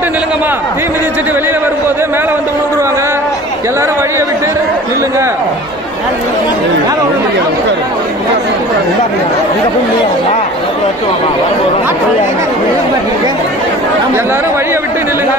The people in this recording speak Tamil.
விட்டு நில்லுங்கம்மா. தீ மிதிச்சுட்டு வெளியில வரும்போது மேல வந்து விழுந்துருவாங்க. எல்லாரும் வழியை விட்டு நில்லுங்க. எல்லாரும் வழியை விட்டு நில்லுங்க.